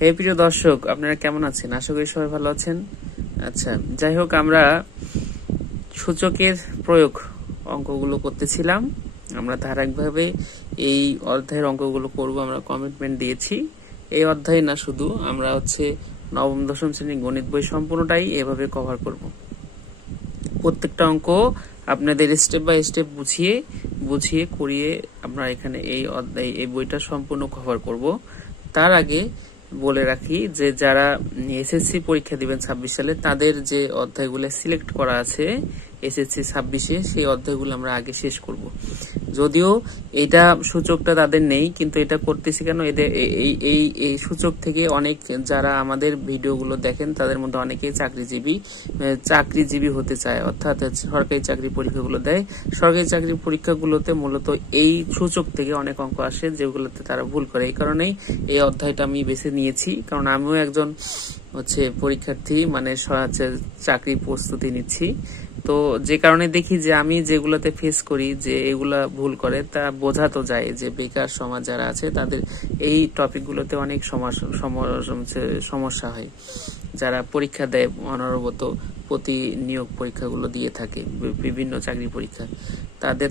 হে প্রিয় দর্শক, আপনারা কেমন আছেন? আশা করি সবাই ভালো আছেন। আচ্ছা, যাই হোক, আমরা সূচকের প্রয়োগ অঙ্কগুলো করতেছিলাম। আমরা ধারাবাহিকভাবে এই অধ্যায়ের অঙ্কগুলো করব, আমরা কমিটমেন্ট দিয়েছি। এই অধ্যায় না, শুধু আমরা নবম দশম শ্রেণীর গণিত বই সম্পূর্ণটাই এভাবে কভার করব। প্রত্যেকটা অঙ্ক আপনাদের স্টেপ বাই স্টেপ বুঝিয়ে করিয়ে আমরা এখানে এই বইটা সম্পূর্ণ কভার করব। তার আগে বলে রাখি যে যারা এসএসসি পরীক্ষা দিবেন 26 সালে, তাদের যে অধ্যায়গুলো সিলেক্ট করা আছে এসএসসি 26-এ, সেই অধ্যায়গুলো আমরা আগে শেষ করব। যদিও এটা সূচকটা তাদের নেই, কিন্তু এটা করতেছি কেন, এদের এই সূচক থেকে অনেক যারা আমাদের ভিডিওগুলো দেখেন তাদের মধ্যে অনেকেই চাকরিজীবী হতে চায়, অর্থাৎ সরকারি চাকরি পরীক্ষাগুলো দেয়। সরকারি চাকরি পরীক্ষাগুলোতে মূলত এই সূচক থেকে অনেক অঙ্ক আসে, যেগুলোতে তারা ভুল করে। এই কারণেই এই অধ্যায়টা আমি বেছে নিয়েছি, কারণ আমিও একজন পরীক্ষার্থী, মানে চাকরি প্রস্তুতি নিচ্ছি। তো যে কারণে দেখি যে আমি যেগুলোতে ফেস করি যে এগুলা ভুল করে, তা বোঝা তো যায় যে বেকার সমাজ যারা আছে তাদের এই টপিকগুলোতে অনেক সমস্যা হয়। যারা পরীক্ষা দেয় অনবরত, প্রতিনিয়োগ পরীক্ষাগুলো দিয়ে থাকে, বিভিন্ন চাকরি পরীক্ষা,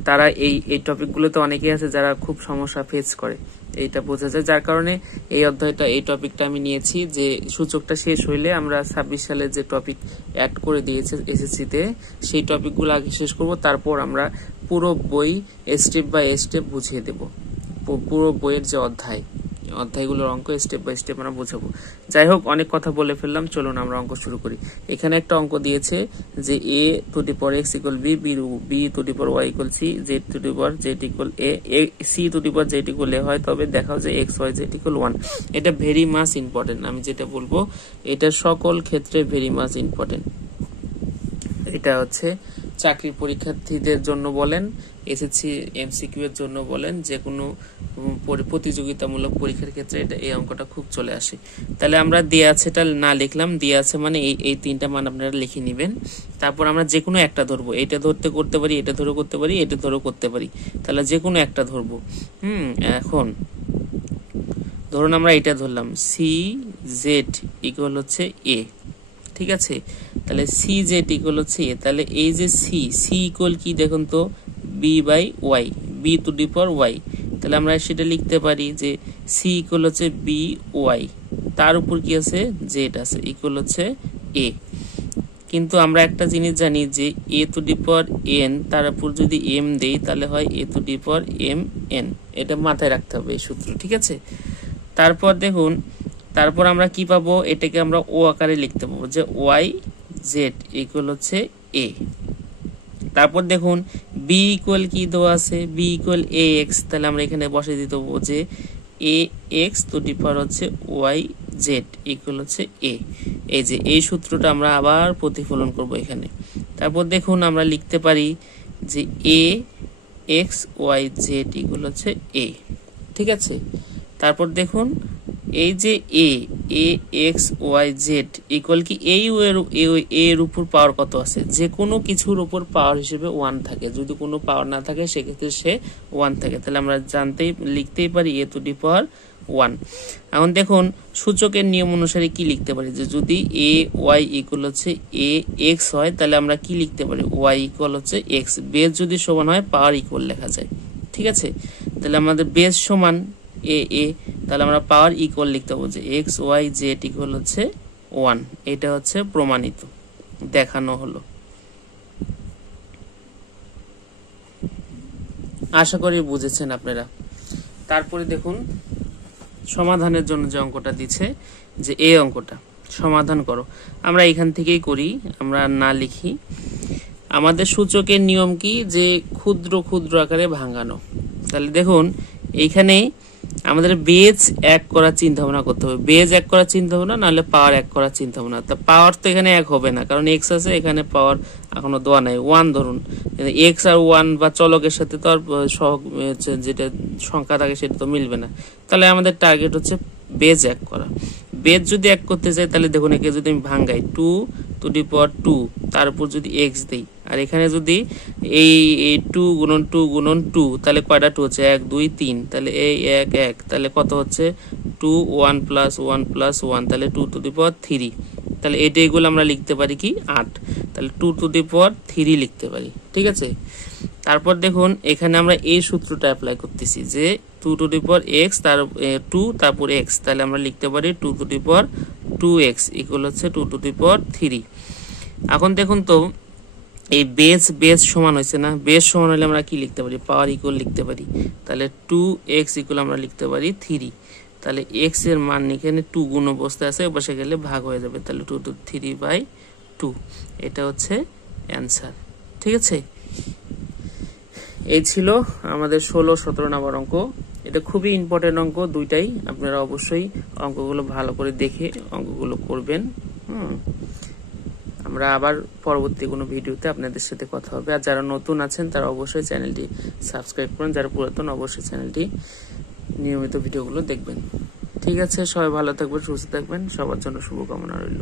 তারা এই টপিকগুলোতে অনেকেই আছে যারা খুব সমস্যা ফেস করে, এইটা বোঝা যায়। যার কারণে এই টপিকটা আমি নিয়েছি, যে সূচকটা শেষ হইলে আমরা 26 সালে যে টপিক অ্যাড করে দিয়েছে এসএসসি তে, সেই টপিকগুলো আগে শেষ করব। তারপর আমরা পুরো বই স্টেপ বাই স্টেপ বুঝিয়ে দেব। পুরো বইয়ের যে অধ্যায়গুলোর অঙ্ক স্টেপ বাই স্টেপ আমরা বুঝাবো। যাই হোক, অনেক কথা বলে ফেললাম, চলুন আমরা অঙ্ক শুরু করি। এখানে একটা অঙ্ক দিয়েছে যে a⁴x = b, b⁴y = c, z⁴z = a, c⁴z = a হয়, তবে দেখাও যে x, y, z = 1। এটা ভেরি মাচ ইম্পর্টেন্ট। আমি যেটা বলবো এটা সকল ক্ষেত্রে ভেরি মাচ ইম্পর্টেন্ট। এটা চাকরি পরীক্ষার্থীদের জন্য বলেন, এসএসসি এমসিকিউ এর জন্য বলেন, যে কোনো প্রতিযোগিতামূলক পরীক্ষার ক্ষেত্রে এই অঙ্কটা খুব চলে আসে। তাহলে আমরা দিয়ে আছে এটা না লিখলাম, দিয়ে আছে মানে এই তিনটা মান আপনারা লিখে নেবেন। তারপর আমরা যে কোনো একটা ধরবো, এটা করতে পারি, এটা ধরে করতে পারি, এটা ধরে করতে পারি, তাহলে যে কোনো একটা ধরবো। এখন ধরুন আমরা এটা ধরলাম, CZ = A, ঠিক আছে? তাহলে CZ = A, তাহলে এই যে C কি দেখুন তো, B/Y, B⁴Y, তাহলে আমরা সেটা লিখতে পারি যে C = BY, তার উপর কি আছে, Z আছে, A। কিন্তু আমরা একটা জিনিস জানি যে A⁴n, তার উপর যদি M দেই তাহলে হয় A⁴mn। এটা মাথায় রাখতে হবে এই সূত্র, ঠিক আছে? তারপর দেখুন, তারপর আমরা কি পাবো, এটাকে আমরা ও আকারে লিখতে পাবো যে YZ = A। তারপর দেখুন B = কি দেওয়া আছে, B = AX, তাহলে আমরা এখানে বসে দিতে পারবো যে AX⁴YZ = A। এই যে এই সূত্রটা আমরা আবার প্রতিফলন করব এখানে। তারপর দেখুন আমরা লিখতে পারি যে AXYZ = A, ঠিক আছে? তারপর দেখুন এই যে AXYZ = কি, এর উপর পাওয়ার কত আছে, যে কোনো কিছুর উপর পাওয়ার হিসেবে 1 থাকে। যদি কোনো পাওয়ার না থাকে সেক্ষেত্রে সে 1 থাকে, তাহলে আমরা লিখতেই পারি A⁴1। এখন দেখুন সূচকের নিয়ম অনুসারে কি লিখতে পারি, যে যদি AY = AX হয়, তাহলে আমরা কি লিখতে পারি, Y = X। বেস যদি সমান হয় পাওয়ার ইকুয়াল লেখা যায়, ঠিক আছে? তাহলে আমাদের বেস সমান A, তাহলে আমরা পাওয়ার ইকুয়াল লিখতে পাবো যে XYZ = 1। এটা প্রমাণিত, দেখানো হলো। আশা করি বুঝেছেন আপনারা। তারপরে দেখুন সমাধানের জন্য যে অঙ্কটা দিচ্ছে, যে এই অঙ্কটা সমাধান করো, আমরা এখান থেকেই করি, আমরা না লিখি। আমাদের সূচকের নিয়ম কি, যে ক্ষুদ্র ক্ষুদ্র আকারে ভাঙানো। তাহলে দেখুন এইখানে আমাদের বেজ 1 করার চিন্তা ভাবনা করতে হবে, বেজ 1 করার চিন্তা ভাবনা, নাহলে পাওয়ার 1 করার চিন্তা ভাবনা। তা পাওয়ার তো এখানে 1 হবে না, কারণ X আছে, এখানে পাওয়ার এখনো দেওয়া নাই। 1 ধরুন, X আর 1 বা চলকের সাথে তো আর যেটা সংখ্যা থাকে সেটা তো মিলবে না। তাহলে আমাদের টার্গেট বেজ 1 করা। বেজ যদি 1 করতে চাই, তাহলে দেখুন একে যদি আমি ভাঙ্গাই 2⁴2, তার উপর যদি X দেই, আর এখানে যদি এই 2 গুণন 2 গুণন 2 তাহলে কয়টা 2 হচ্ছে 1 2 3 তাহলে এই 1 1 তাহলে কত হচ্ছে 2 1 প্লাস 1 প্লাস 1 তাহলে 2 টু দি পাওয়ার 3 তাহলে এগুলো আমরা লিখতে পারি কি 8 তাহলে 2 টু দি পাওয়ার 3 লিখতে পারি ঠিক আছে। তারপর দেখুন এখানে আমরা এই সূত্রটা অ্যাপ্লাই করতেছি যে 2 টু দি পাওয়ার x তার 2 তারপর x তাহলে আমরা লিখতে পারি 2 to the power 2x equal হচ্ছে 2 টু দি পাওয়ার 3। এখন দেখুন তো এই বেস সমান হয়েছে না, বেস সমান হলে আমরা কি লিখতে পারি পাওয়ার ইকুয়াল লিখতে পারি, তাহলে 2x ইকুয়াল আমরা লিখতে পারি 3, তাহলে x এর মান এখানে 2 গুণ অবস্থায় আছে বসে গেলে ভাগ হয়ে যাবে, তাহলে 2 টু 3/2 এটা হচ্ছে অ্যান্সার ঠিক আছে। এই ছিল আমাদের 16-17 নম্বর অঙ্ক। এটা খুবই ইম্পর্টেন্ট অঙ্ক দুইটাই, আপনারা অবশ্যই অঙ্কগুলো ভালো করে দেখে অঙ্কগুলো করবেন। আমরা আবার পরবর্তী কোনো ভিডিওতে আপনাদের সাথে কথা হবে। আর যারা নতুন আছেন তারা অবশ্যই চ্যানেলটি সাবস্ক্রাইব করুন, যারা পুরাতন অবশ্যই চ্যানেলটি নিয়মিত ভিডিওগুলো দেখবেন ঠিক আছে। সবাই ভালো থাকবেন, সুস্থ থাকবেন, সবার জন্য শুভকামনা রইল।